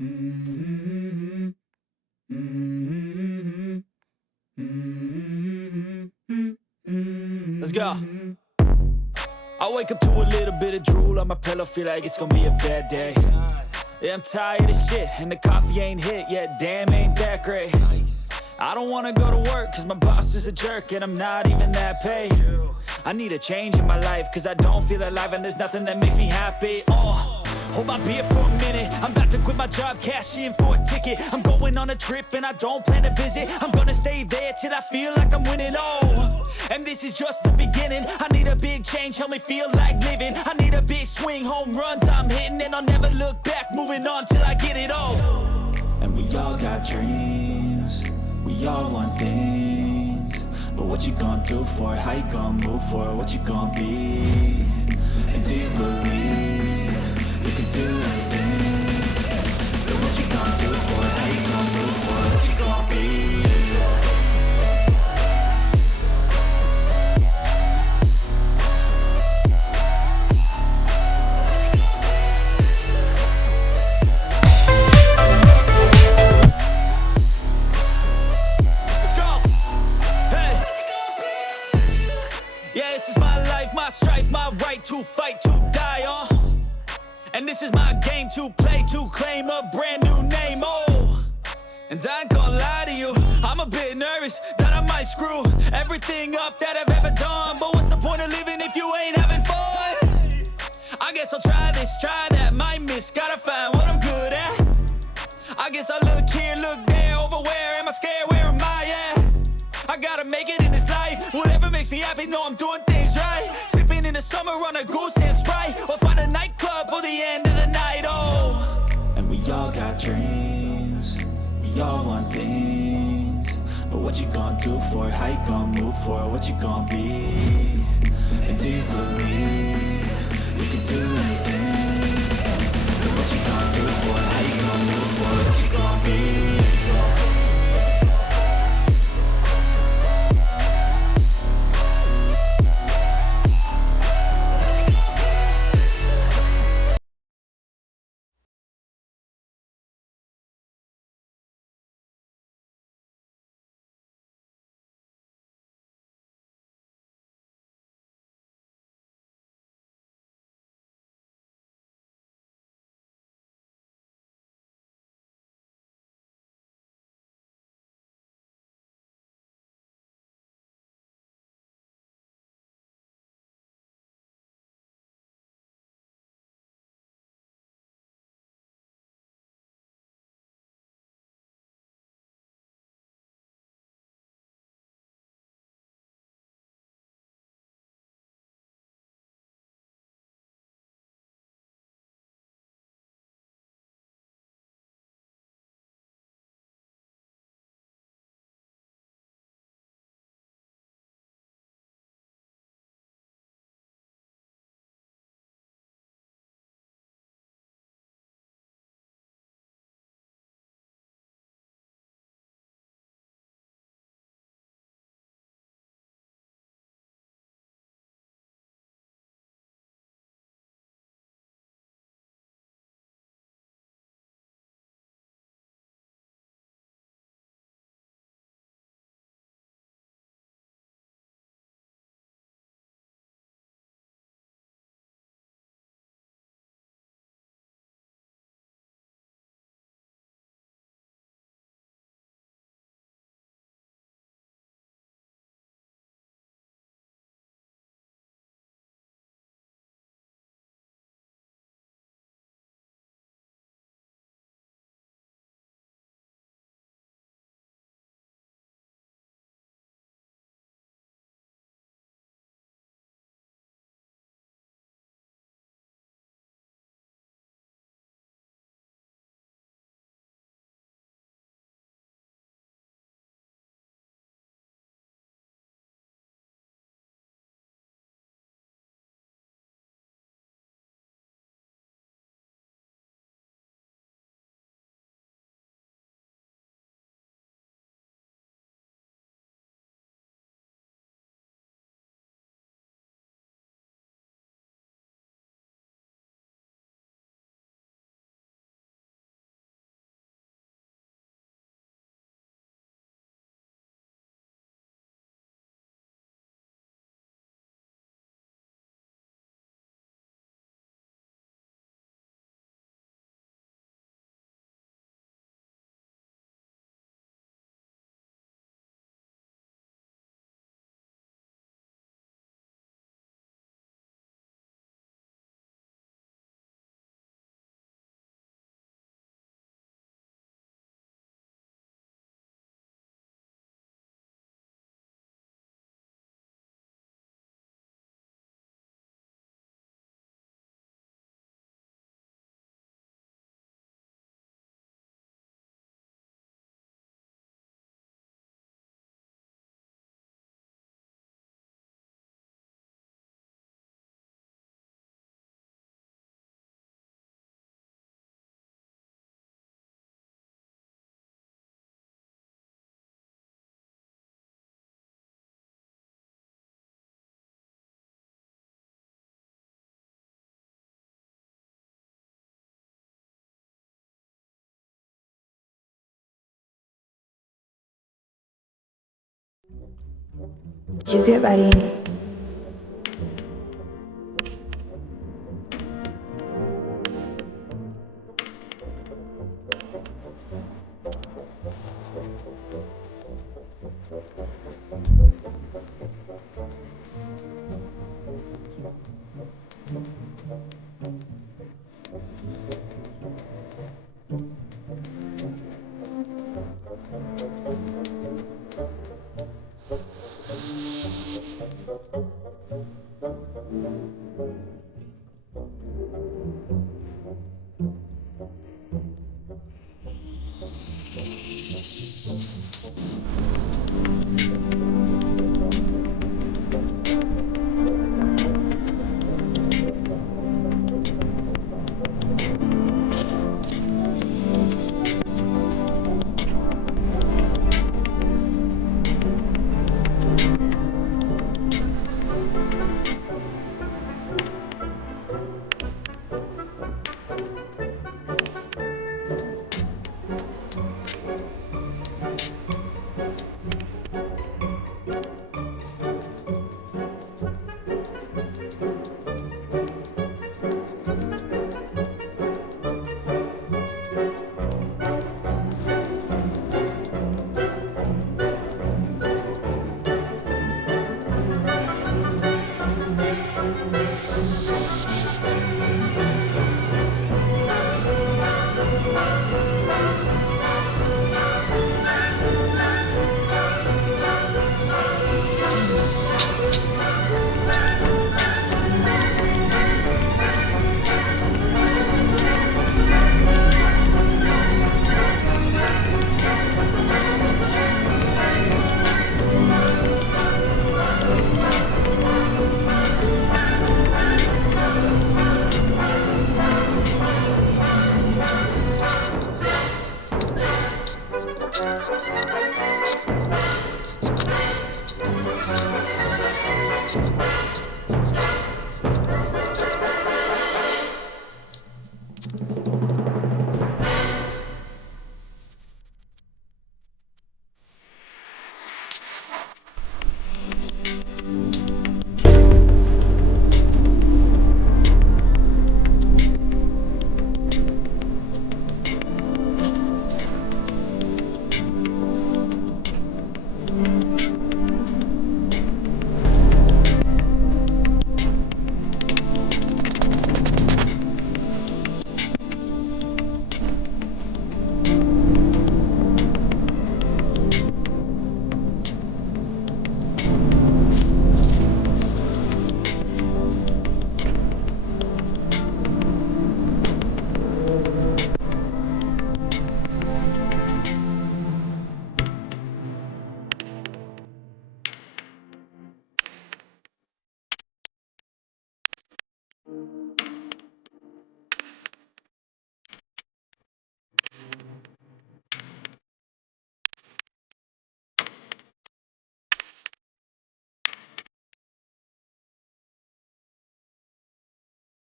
Mm-hmm. Mm-hmm. Mm-hmm. Let's go. I wake up to a little bit of drool on my pillow, feel like it's gonna be a bad day. Yeah, I'm tired of shit, and the coffee ain't hit yet, damn, ain't that great. I don't wanna go to work, cause my boss is a jerk, and I'm not even that paid. I need a change in my life, cause I don't feel alive, and there's nothing that makes me happy. Hold my beer for a minute, I'm about to quit my job, cash in for a ticket. I'm going on a trip, and I don't plan to visit. I'm gonna stay there till I feel like I'm winning, and this is just the beginning. I need a big change, help me feel like living. I need a big swing, home runs I'm hitting, and I'll never look back, moving on till I get it all. And we all got dreams, we all want things, but what you gonna do for it? How you gonna move for it? What you gonna be? And do you believe you can do anything? But what you gonna do for it? How you gonna move for it? What you gonna be? My strife, my right to fight, to die on. And this is my game to play, to claim a brand new name, And I ain't gonna lie to you, I'm a bit nervous that I might screw everything up that I've ever done. But what's the point of living if you ain't having fun? I guess I'll try this, try that, might miss, gotta find what I'm good at. I guess I look here, look there, over where am I scared, where am I at? I gotta make it in this life, whatever makes me happy, know I'm doing things right. Sipping in the summer on a goose and Sprite, or find a nightclub for the end of the night, And we all got dreams, we all want things, but what you gonna do for it? How you gonna move for it? What you gonna be? And do you believe you can do anything? But what you gonna do for it? How you gonna move for it? What you gonna be? Did you get ready?